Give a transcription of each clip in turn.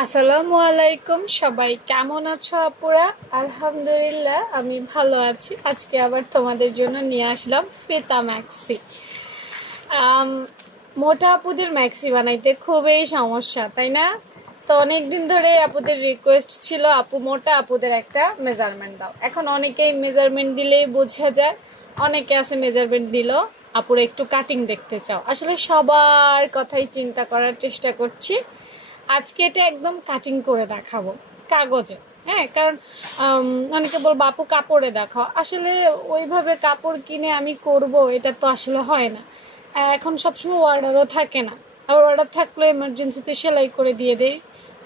আসসালামু আলাইকুম, সবাই কেমন আছো আপুরা? আলহামদুলিল্লাহ আমি ভালো আছি। আজকে আবার তোমাদের জন্য নিয়ে আসলাম ফিতা ম্যাক্সি। আম, মোটা আপুদের ম্যাক্সি বানাইতে খুবই সমস্যা, তাই না? তো অনেক দিন ধরে আপুদের রিকোয়েস্ট ছিল, আপু মোটা আপুদের একটা মেজারমেন্ট দাও। এখন অনেকেই মেজারমেন্ট দিলেই বোঝা যায়, অনেকে আছে মেজারমেন্ট দিল আপুরা একটু কাটিং দেখতে চাও। আসলে সবার কথাই চিন্তা করার চেষ্টা করছি। আজকে এটা একদম কাটিং করে দেখাবো কাগজে। হ্যাঁ, কারণ অনেকে বলবো আপু কাপড়ে দেখাও। আসলে ওইভাবে কাপড় কিনে আমি করব, এটা তো আসলে হয় না। এখন সবসময় অর্ডারও থাকে না, আর অর্ডার থাকলে এমার্জেন্সিতে সেলাই করে দিয়ে দেয়।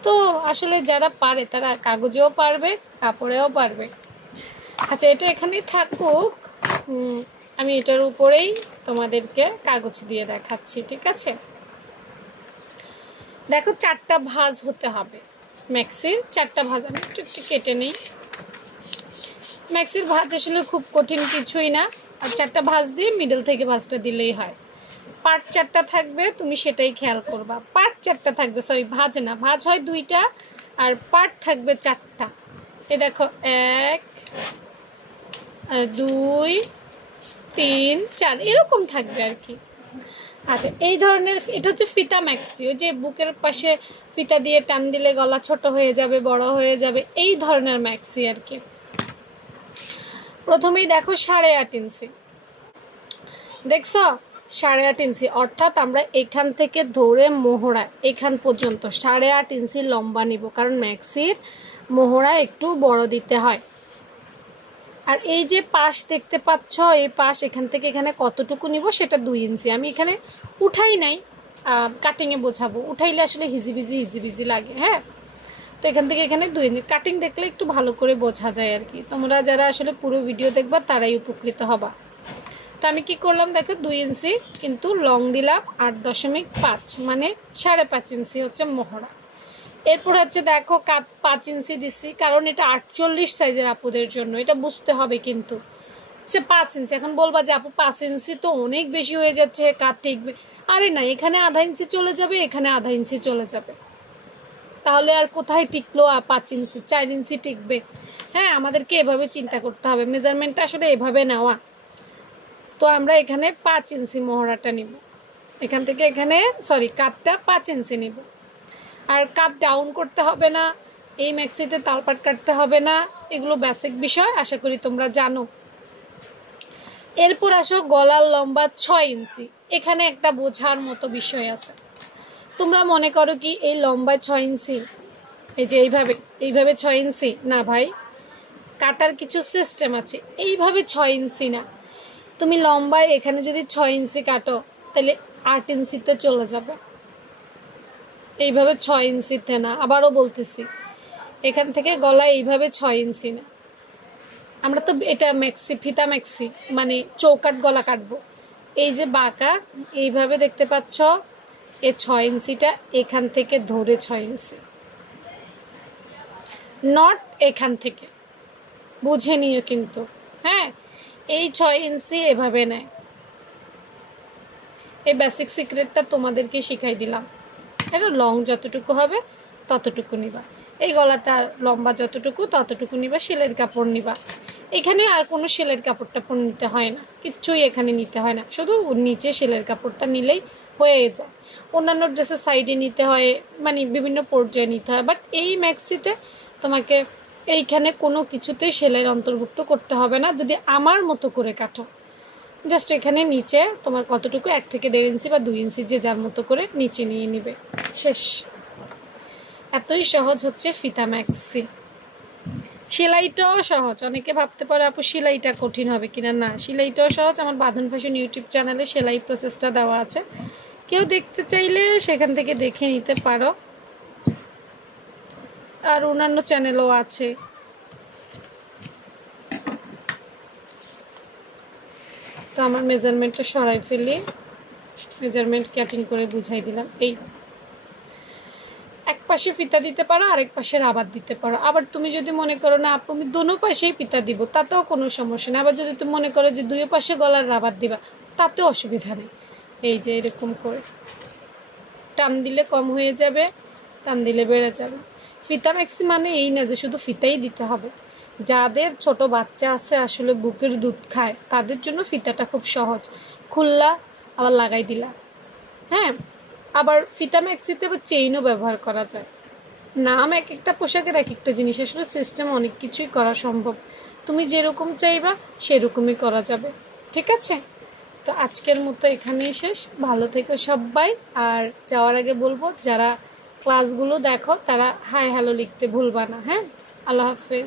তো আসলে যারা পারে তারা কাগজেও পারবে, কাপড়েও পারবে। আচ্ছা, এটা এখানেই থাকুক। আমি এটার উপরেই তোমাদেরকে কাগজ দিয়ে দেখাচ্ছি, ঠিক আছে? দেখো, 4টা ভাঁজ হতে হবে ম্যাক্সির। 4টা ভাঁজ আমি একটু একটু কেটে নিই। ম্যাক্সির ভাঁজ আসলে খুব কঠিন কিছুই না, আর 4টা ভাঁজ দিয়ে মিডল থেকে ভাঁজটা দিলেই হয়। পার্ট 4টা থাকবে, তুমি সেটাই খেয়াল করবা। পার্ট 4টা থাকবে, সরি ভাঁজ না, ভাঁজ হয় 2টা আর পার্ট থাকবে 4টা। এই দেখো, 1 2 3 4 এরকম থাকবে আর কি। আচ্ছা, এই ধরনের এটা হচ্ছে ফিতা ম্যাক্সি। ওই যে বুকের পাশে ফিতা দিয়ে টান দিলে গলা ছোট হয়ে যাবে, বড় হয়ে যাবে, এই ধরনের ম্যাক্সি আর কি। প্রথমেই দেখো 8.5 ইঞ্চি, দেখছো 8.5 ইঞ্চি, অর্থাৎ আমরা এখান থেকে ধরে মোহরা এখান পর্যন্ত 8.5 ইঞ্চি লম্বা নিব, কারণ ম্যাক্সির মোহরা একটু বড় দিতে হয়। আর এই যে পাশ দেখতে পাচ্ছ, এই পাশ এখান থেকে এখানে কতটুকু নিব সেটা 2 ইঞ্চি। আমি এখানে উঠাই নাই, কাটিংয়ে বোঝাবো। উঠাইলে আসলে হিজিবিজি লাগে। হ্যাঁ, তো এখান থেকে এখানে 2 ইঞ্চি। কাটিং দেখলে একটু ভালো করে বোঝা যায় আর কি। তোমরা যারা আসলে পুরো ভিডিও দেখবা তারাই উপকৃত হবা। তো আমি কি করলাম দেখো, 2 ইঞ্চি কিন্তু লং দিলাম 8.5, মানে 5.5 ইঞ্চি হচ্ছে মোহরা। এরপর হচ্ছে দেখো 5 ইঞ্চি দিচ্ছি, কারণ এটা 48 সাইজের আপুদের জন্য, এটা বুঝতে হবে। কিন্তু হচ্ছে 5 ইঞ্চি। এখন বলবা যে আপু 5 ইঞ্চি তো অনেক বেশি হয়ে যাচ্ছে, কাট টিকবে। আরে না, এখানে আধা ইঞ্চি চলে যাবে, এখানে আধা ইঞ্চি চলে যাবে, তাহলে আর কোথায় টিকলো? 5 ইঞ্চি 4 ইঞ্চি টিকবে। হ্যাঁ, আমাদেরকে এভাবে চিন্তা করতে হবে, মেজারমেন্টটা আসলে এভাবে নেওয়া। তো আমরা এখানে 5 ইঞ্চি মোহরাটা নিব, এখান থেকে এখানে, সরি, কাটটা 5 ইঞ্চি নিব। আর কাট ডাউন করতে হবে না, এই ম্যাক্সিতে তালপাট কাটতে হবে না, এগুলো বেসিক বিষয়, আশা করি তোমরা জানো। এরপর আসো গলার লম্বা 6 ইঞ্চি। এখানে একটা বোঝার মতো বিষয় আছে। তোমরা মনে করো কি এই লম্বায় 6 ইঞ্চি, এই যে এইভাবে 6 ইঞ্চি না ভাই, কাটার কিছু সিস্টেম আছে। এইভাবে 6 ইঞ্চি না, তুমি লম্বায় এখানে যদি 6 ইঞ্চি কাটো তাহলে 8 ইঞ্চিতে চলে যাবে। এইভাবে 6 ইঞ্চিতে না, আবারও বলতেছি, এখান থেকে গলায় এইভাবে 6 ইঞ্চি না। আমরা তো এটা ম্যাক্সি, ফিতা ম্যাক্সি মানে চৌকাট গলা কাটবো। এই যে বাঁকা এইভাবে দেখতে পাচ্ছ, এই 6 ইঞ্চিটা এখান থেকে ধরে 6 ইঞ্চি, নট এখান থেকে, বুঝে নিও কিন্তু। হ্যাঁ, এই 6 ইঞ্চি এভাবে নেয়। এই বেসিক সিক্রেটটা তোমাদেরকে শিখাই দিলাম। এটা লং যতটুকু হবে ততটুকু নিবা, এই গলাটা লম্বা যতটুকু ততটুকু নিবা। সেলের কাপড় নিবা, এখানে আর কোনো সেলের কাপড় টাপড় নিতে হয় না, কিচ্ছুই এখানে নিতে হয় না, শুধু নিচে সেলের কাপড়টা নিলেই হয়ে যায়। অন্যান্য ড্রেসের সাইডে নিতে হয়, মানে বিভিন্ন পর্যায়ে নিতে হয়, বাট এই ম্যাক্সিতে তোমাকে এইখানে কোনো কিছুতেই সেলের অন্তর্ভুক্ত করতে হবে না, যদি আমার মতো করে কাটো। জাস্ট এখানে নিচে তোমার কতটুকু 1 থেকে 1.5 ইঞ্চি বা 2 ইঞ্চি যে যার মতো করে নিচে নিয়ে নিবে, শেষ। এতই সহজ হচ্ছে ফিতা ম্যাক্সি। সেলাইটাও সহজ। অনেকে ভাবতে পারে আপু সেলাইটা কঠিন হবে কিনা, না, সেলাইটাও সহজ। আমার বাঁধন ফ্যাশন ইউটিউব চ্যানেলে সেলাই প্রসেসটা দেওয়া আছে, কেউ দেখতে চাইলে সেখান থেকে দেখে নিতে পারো, আর অন্যান্য চ্যানেলও আছে। তো আমার মেজারমেন্টটা সরাই ফেলি, মেজারমেন্ট কাটিং করে বুঝাই দিলাম। এই এক পাশে ফিতা দিতে পারো, আরেক পাশে রাবার দিতে পারো। আবার তুমি যদি মনে করো না আপু আমি দোনো পাশেই ফিতা দিব, তাতেও কোনো সমস্যা নেই। আবার যদি তুমি মনে করো যে 2 পাশে গলার রাবার দিবা, তাতেও অসুবিধা নেই। এই যে এরকম করে টান দিলে কম হয়ে যাবে, টান দিলে বেড়ে যাবে। ফিতা ম্যাক্সি মানে এই না যে শুধু ফিতাই দিতে হবে। যাদের ছোট বাচ্চা আছে আসলে বুকের দুধ খায় তাদের জন্য ফিতাটা খুব সহজ, খুললা আবার লাগাই দিলা। হ্যাঁ, আবার ফিতা ম্যাক্সিতে আবার চেইনও ব্যবহার করা যায়। নাম এক একটা পোশাকের এক একটা জিনিস, আসলে সিস্টেম অনেক কিছুই করা সম্ভব। তুমি যেরকম চাইবা সেরকমই করা যাবে। ঠিক আছে, তো আজকের মতো এখানেই শেষ। ভালো থেকো সবাই। আর যাওয়ার আগে বলবো যারা ক্লাসগুলো দেখো তারা হাই হ্যালো লিখতে ভুলবা না। হ্যাঁ, আল্লাহ হাফেজ।